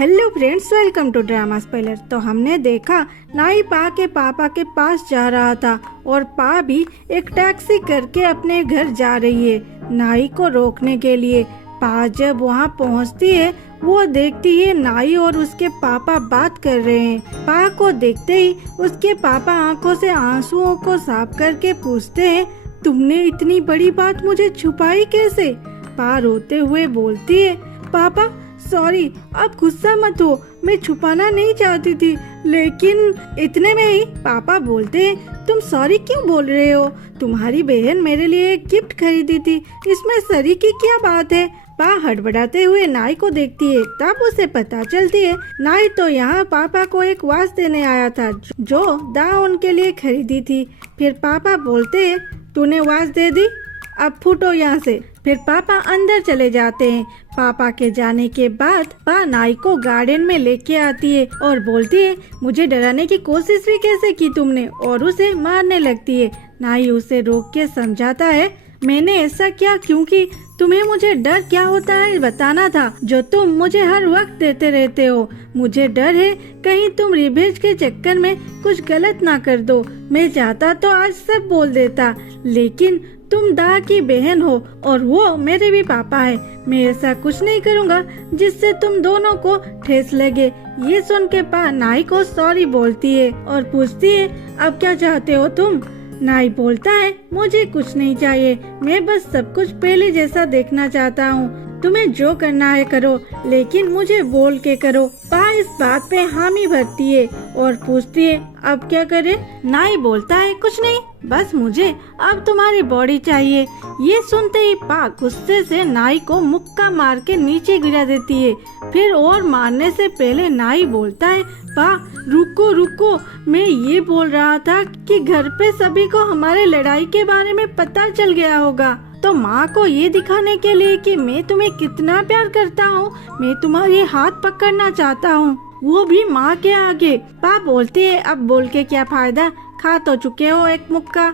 Hello friends, welcome to drama spoiler. तो हमने देखा नाई पा के पापा के पास जा रहा था और पा भी एक टैक्सी करके अपने घर जा रही है नाई को रोकने के लिए। पा जब वहाँ पहुँचती है वो देखती है नाई और उसके पापा बात कर रहे हैं। पा को देखते ही उसके पापा आंखों से आंसुओं को साफ करके पूछते हैं, तुमने इतनी बड़ी बात मुझे छुपाई कैसे? पा रोते हुए बोलती है, पापा सॉरी, आप गुस्सा मत हो, मैं छुपाना नहीं चाहती थी। लेकिन इतने में ही पापा बोलते हैं, तुम सॉरी क्यों बोल रहे हो? तुम्हारी बहन मेरे लिए एक गिफ्ट खरीदी थी, इसमें सॉरी की क्या बात है? पा हड़बड़ाते हुए नाई को देखती है, तब उसे पता चलती है नाई तो यहाँ पापा को एक वॉच देने आया था जो दा उनके लिए खरीदी थी। फिर पापा बोलते हैं, तूने वॉच दे दी, अब फूटो यहाँ से। फिर पापा अंदर चले जाते हैं। पापा के जाने के बाद पा नाई को गार्डन में लेके आती है और बोलती है, मुझे डराने की कोशिश भी कैसे की तुमने? और उसे मारने लगती है। नाई उसे रोक के समझाता है, मैंने ऐसा किया क्योंकि तुम्हें मुझे डर क्या होता है बताना था, जो तुम मुझे हर वक्त देते रहते हो। मुझे डर है कहीं तुम रिवेंज के चक्कर में कुछ गलत ना कर दो। मैं चाहता तो आज सब बोल देता, लेकिन तुम दा की बहन हो और वो मेरे भी पापा है। मैं ऐसा कुछ नहीं करूँगा जिससे तुम दोनों को ठेस लगे। ये सुन के पा नाई को सॉरी बोलती है और पूछती है, अब क्या चाहते हो तुम? नाई बोलता है, मुझे कुछ नहीं चाहिए, मैं बस सब कुछ पहले जैसा देखना चाहता हूँ। तुम्हें जो करना है करो, लेकिन मुझे बोल के करो। पा इस बात पे हामी भरती है और पूछती है, अब क्या करे? नाई बोलता है, कुछ नहीं, बस मुझे अब तुम्हारी बॉडी चाहिए। ये सुनते ही पा गुस्से से नाई को मुक्का मार के नीचे गिरा देती है। फिर और मारने से पहले नाई बोलता है, पा रुको रुको, मैं ये बोल रहा था कि घर पे सभी को हमारे लड़ाई के बारे में पता चल गया होगा, तो माँ को ये दिखाने के लिए कि मैं तुम्हें कितना प्यार करता हूँ, मैं तुम्हारे हाथ पकड़ना चाहता हूँ, वो भी माँ के आगे। पा बोलती है, अब बोल के क्या फायदा, खा तो चुके हो एक मुक्का।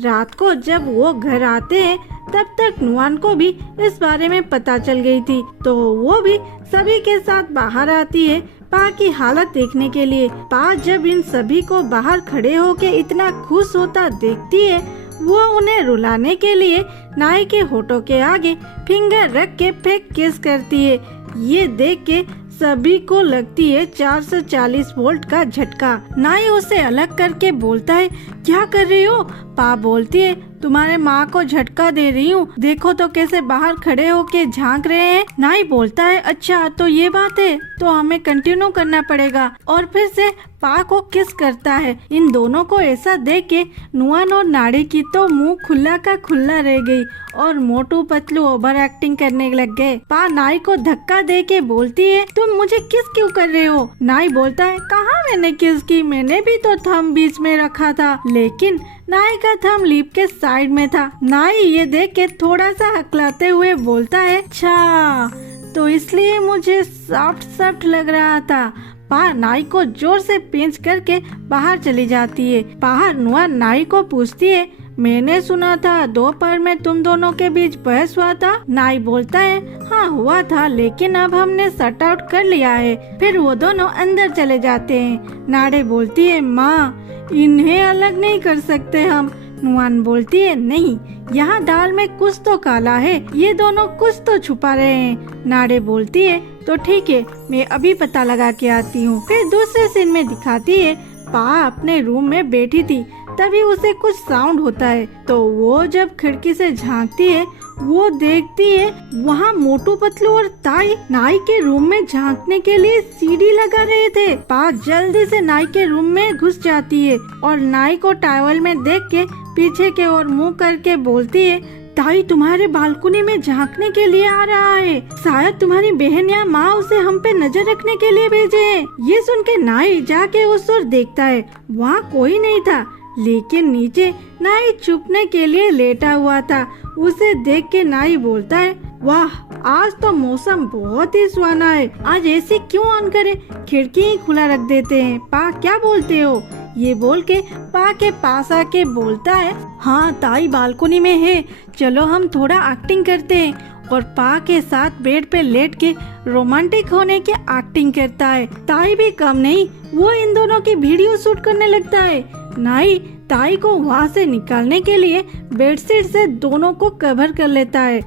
रात को जब वो घर आते हैं तब तक नुआन को भी इस बारे में पता चल गई थी, तो वो भी सभी के साथ बाहर आती है पा की हालत देखने के लिए। पा जब इन सभी को बाहर खड़े होके इतना खुश होता देखती है, वो उन्हें रुलाने के लिए नाई के होठों के आगे फिंगर रख के फेंक किस करती है। ये देख के सभी को लगती है 440 वोल्ट का झटका। नाई उसे अलग करके बोलता है, क्या कर रही हो? पा बोलती है, तुम्हारे माँ को झटका दे रही हूँ, देखो तो कैसे बाहर खड़े होके झांक रहे हैं। नाई बोलता है, अच्छा तो ये बात है, तो हमें कंटिन्यू करना पड़ेगा। और फिर से पा को किस करता है। इन दोनों को ऐसा देख के नुआन और नाड़ी की तो मुंह खुला का खुला रह गई और मोटू पतलू ओवर एक्टिंग करने लग गए। पा नाई को धक्का दे के बोलती है, तुम मुझे किस क्यों कर रहे हो? नाई बोलता है, कहाँ मैंने किस की, मैंने भी तो थंब बीच में रखा था, लेकिन नाई का थंब लीप के साइड में था। नाई ये देख के थोड़ा सा हकलाते हुए बोलता है, अच्छा तो इसलिए मुझे सॉफ्ट सॉफ्ट लग रहा था। पा नाई को जोर से पिंच करके बाहर चली जाती है। बाहर नुआन नाई को पूछती है, मैंने सुना था दोपहर में तुम दोनों के बीच बहस हुआ था। नाई बोलता है, हाँ हुआ था, लेकिन अब हमने सॉर्ट आउट कर लिया है। फिर वो दोनों अंदर चले जाते हैं। नाड़ी बोलती है, माँ इन्हें अलग नहीं कर सकते हम। नुआन बोलती है, नहीं, यहाँ दाल में कुछ तो काला है, ये दोनों कुछ तो छुपा रहे हैं। नाड़ी बोलती है, तो ठीक है, मैं अभी पता लगा के आती हूँ। फिर दूसरे सीन में दिखाती है, पा अपने रूम में बैठी थी, तभी उसे कुछ साउंड होता है, तो वो जब खिड़की से झांकती है, वो देखती है वहाँ मोटू पतलू और ताई नाई के रूम में झांकने के लिए सीढ़ी लगा रहे थे। पा जल्दी से नाई के रूम में घुस जाती है और नाई को टॉवल में देख के पीछे के ओर मुंह करके बोलती है, ताई तुम्हारे बालकनी में झांकने के लिए आ रहा है, शायद तुम्हारी बहन या माँ उसे हम पे नजर रखने के लिए भेजे हैं। ये सुन के नाई जाके उस ओर देखता है, वहाँ कोई नहीं था, लेकिन नीचे नाई छुपने के लिए लेटा हुआ था। उसे देख के नाई बोलता है, वाह आज तो मौसम बहुत ही सुहाना है, आज एसी क्यों ऑन करे, खिड़की ही खुला रख देते हैं। पा क्या बोलते हो? ये बोल के पा के पास आके बोलता है, हाँ ताई बालकनी में है, चलो हम थोड़ा एक्टिंग करते हैं। और पा के साथ बेड पे लेट के रोमांटिक होने की एक्टिंग करता है। ताई भी कम नहीं, वो इन दोनों की वीडियो शूट करने लगता है। नाई ताई को वहाँ से निकालने के लिए बेडशीट से दोनों को कवर कर लेता है।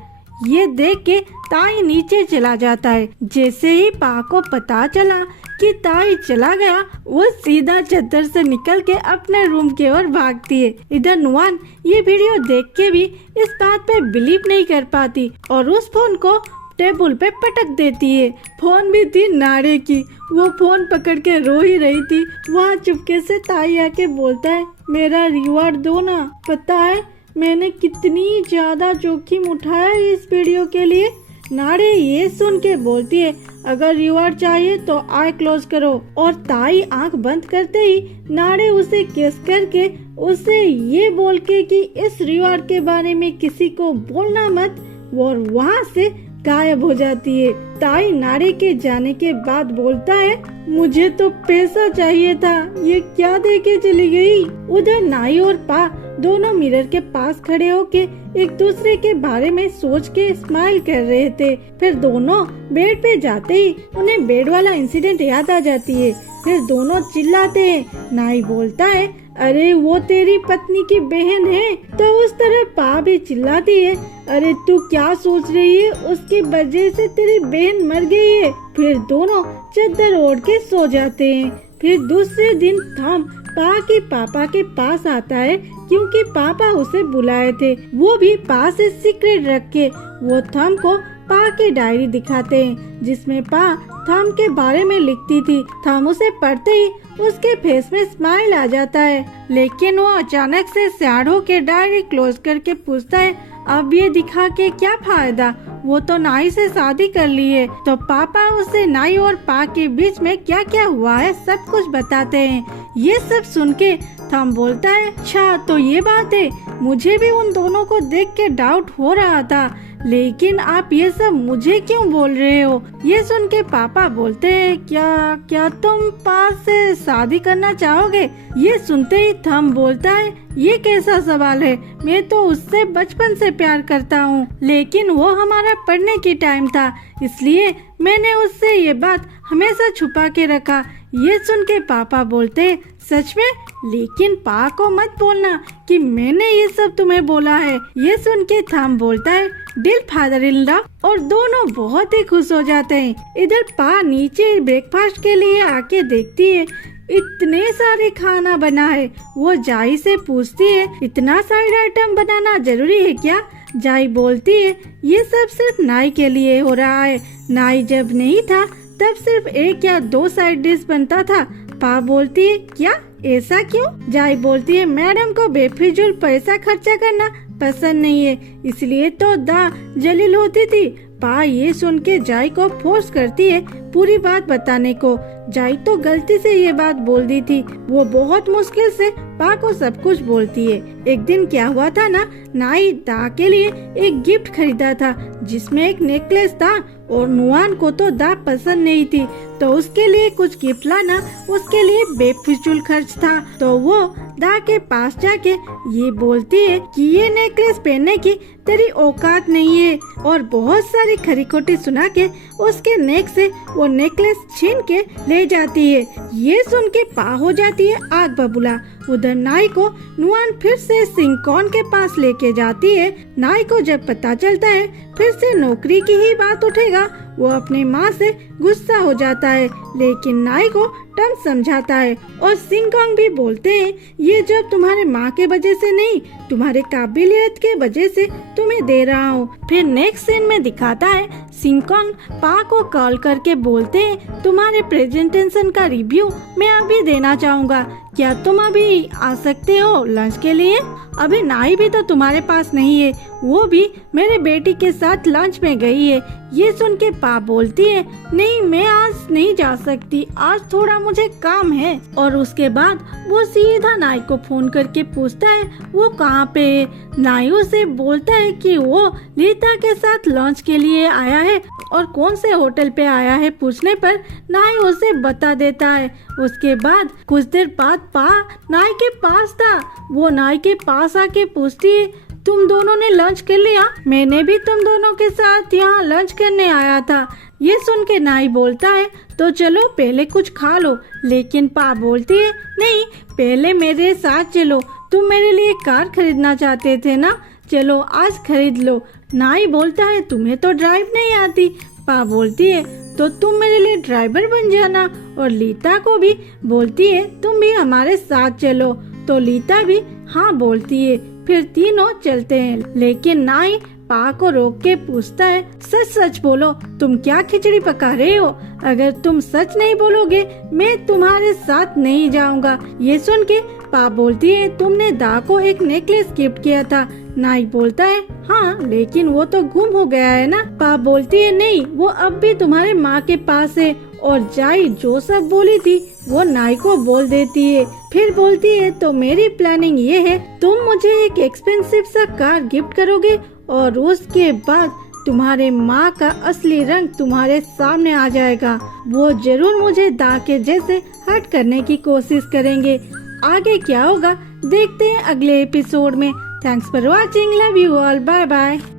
ये देख के ताई नीचे चला जाता है। जैसे ही पा को पता चला कि ताई चला गया, वो सीधा चद्दर से निकल के अपने रूम की ओर भागती है। इधर नुआन ये वीडियो देख के भी इस बात पे बिलीव नहीं कर पाती और उस फोन को टेबल पे पटक देती है। फोन भी थी नाड़े की, वो फोन पकड़ के रो ही रही थी। वहाँ चुपके से ताई आके बोलता है, मेरा रिवॉर्ड दो ना, पता है मैंने कितनी ज्यादा जोखिम उठाया इस वीडियो के लिए। नाड़े ये सुन के बोलती है, अगर रिवॉर्ड चाहिए तो आई क्लोज करो। और ताई आंख बंद करते ही नाड़े उसे किस करके उसे ये बोल के कि इस रिवॉर्ड के बारे में किसी को बोलना मत, और वहाँ से गायब हो जाती है। ताई नाड़े के जाने के बाद बोलता है, मुझे तो पैसा चाहिए था, ये क्या दे के चली गई। उधर नाई और पा दोनों मिरर के पास खड़े होके एक दूसरे के बारे में सोच के स्माइल कर रहे थे। फिर दोनों बेड पे जाते ही उन्हें बेड वाला इंसिडेंट याद आ जाती है। फिर दोनों चिल्लाते हैं। नाई बोलता है, अरे वो तेरी पत्नी की बहन है। तो उस तरह पा भी चिल्लाती है, अरे तू क्या सोच रही है, उसकी वजह से तेरी बहन मर गई है। फिर दोनों चादर ओढ़ के सो जाते हैं। फिर दूसरे दिन थॉम पा के पापा के पास आता है क्योंकि पापा उसे बुलाए थे। वो भी पा से सीक्रेट रख के वो थॉम को पा की डायरी दिखाते हैं जिसमें पा थॉम के बारे में लिखती थी। थॉम उसे पढ़ते ही उसके फेस में स्माइल आ जाता है, लेकिन वो अचानक से सैड होके डायरी क्लोज करके पूछता है, अब ये दिखा के क्या फायदा, वो तो नाई से शादी कर ली है। तो पापा उसे नाई और पा के बीच में क्या क्या हुआ है सब कुछ बताते हैं। ये सब सुन के थॉम बोलता है, अच्छा तो ये बात है, मुझे भी उन दोनों को देख के डाउट हो रहा था, लेकिन आप ये सब मुझे क्यों बोल रहे हो। ये सुन के पापा बोलते हैं, क्या तुम पा से शादी करना चाहोगे। ये सुनते ही थॉम बोलता है, ये कैसा सवाल है, मैं तो उससे बचपन से प्यार करता हूँ, लेकिन वो हमारा पढ़ने की टाइम था, इसलिए मैंने उससे ये बात हमेशा छुपा के रखा। ये सुन के पापा बोलते, सच में, लेकिन पा को मत बोलना कि मैंने ये सब तुम्हें बोला है। ये सुन के थॉम बोलता है, डियर फादर इन लॉ, और दोनों बहुत ही खुश हो जाते हैं। इधर पा नीचे ब्रेकफास्ट के लिए आके देखती है इतने सारे खाना बना है। वो जाई से पूछती है, इतना सारे आइटम बनाना जरूरी है क्या। जाई बोलती है, ये सब सिर्फ नाई के लिए हो रहा है, नाई जब नहीं था तब सिर्फ 1 या 2 साइड डिश बनता था। पा बोलती है, क्या ऐसा क्यों। जाई बोलती है, मैडम को बेफिजूल पैसा खर्चा करना पसंद नहीं है, इसलिए तो दा जलील होती थी। पा ये सुन के जाई को फोर्स करती है पूरी बात बताने को। जाई तो गलती से ये बात बोल दी थी, वो बहुत मुश्किल से पा को सब कुछ बोलती है। एक दिन क्या हुआ था ना, नाई दा के लिए एक गिफ्ट खरीदा था जिसमें एक नेकलेस था और नुआन को तो दा पसंद नहीं थी, तो उसके लिए कुछ गिफ्ट लाना उसके लिए बेफिजूल खर्च था। तो वो दा के पास जाके ये बोलती है कि ये नेकलेस पहनने की तेरी औकात नहीं है, और बहुत सारी खरी खोटी सुना के उसके नेक से वो नेकलेस छीन के ले जाती है। ये सुन के पा हो जाती है आग बबूला। उधर नाई को नुआन फिर से सिंकॉन के पास लेके जाती है। नाई को जब पता चलता है फिर से नौकरी की ही बात उठेगा, वो अपने माँ से गुस्सा हो जाता है, लेकिन नाई को टम समझाता है। और सिंकॉन भी बोलते हैं, ये जब तुम्हारे माँ के वजह से नहीं, तुम्हारे काबिलियत के वजह से तुम्हें दे रहा हूँ। फिर नेक्स्ट सीन में दिखाता है सिंकॉन पा को कॉल करके बोलते हैं, तुम्हारे प्रेजेंटेशन का रिव्यू मैं अभी देना चाहूँगा, क्या तुम अभी आ सकते हो लंच के लिए। अभी नाई भी तो तुम्हारे पास नहीं है, वो भी मेरे बेटी के साथ लंच में गई है। ये सुन के पा बोलती है, नहीं मैं आज नहीं जा सकती, आज थोड़ा मुझे काम है। और उसके बाद वो सीधा नाई को फोन करके पूछता है वो कहाँ पे है। नाई उसे बोलता है कि वो लीता के साथ लंच के लिए आया है और कौन से होटल पे आया है पूछने पर नाई उसे बता देता है। उसके बाद कुछ देर बाद पा नाई के पास था। वो नाई के पास आके पूछती है, तुम दोनों ने लंच कर लिया? मैंने भी तुम दोनों के साथ यहाँ लंच करने आया था। ये सुन के नाई बोलता है तो चलो पहले कुछ खा लो, लेकिन पा बोलती है नहीं, पहले मेरे साथ चलो, तुम मेरे लिए कार खरीदना चाहते थे ना, चलो आज खरीद लो। नाई बोलता है तुम्हें तो ड्राइव नहीं आती। पा बोलती है तो तुम मेरे लिए ड्राइवर बन जाना, और लीता को भी बोलती है तुम भी हमारे साथ चलो, तो लीता भी हाँ बोलती है। फिर तीनों चलते हैं, लेकिन नाई पा को रोक के पूछता है सच सच बोलो, तुम क्या खिचड़ी पका रहे हो? अगर तुम सच नहीं बोलोगे मैं तुम्हारे साथ नहीं जाऊंगा। ये सुन के पा बोलती है तुमने दा को एक नेकलेस गिफ्ट किया था। नाई बोलता है हाँ, लेकिन वो तो गुम हो गया है ना। पा बोलती है नहीं, वो अब भी तुम्हारे माँ के पास है। और जाई जो सब बोली थी वो नाई को बोल देती है। फिर बोलती है तो मेरी प्लानिंग ये है, तुम मुझे एक एक्सपेंसिव सा कार गिफ्ट करोगे और उसके बाद तुम्हारे माँ का असली रंग तुम्हारे सामने आ जाएगा। वो जरूर मुझे दा के जैसे हर्ट करने की कोशिश करेंगे। आगे क्या होगा देखते हैं अगले एपिसोड में। Thanks for watching, love you all, bye bye.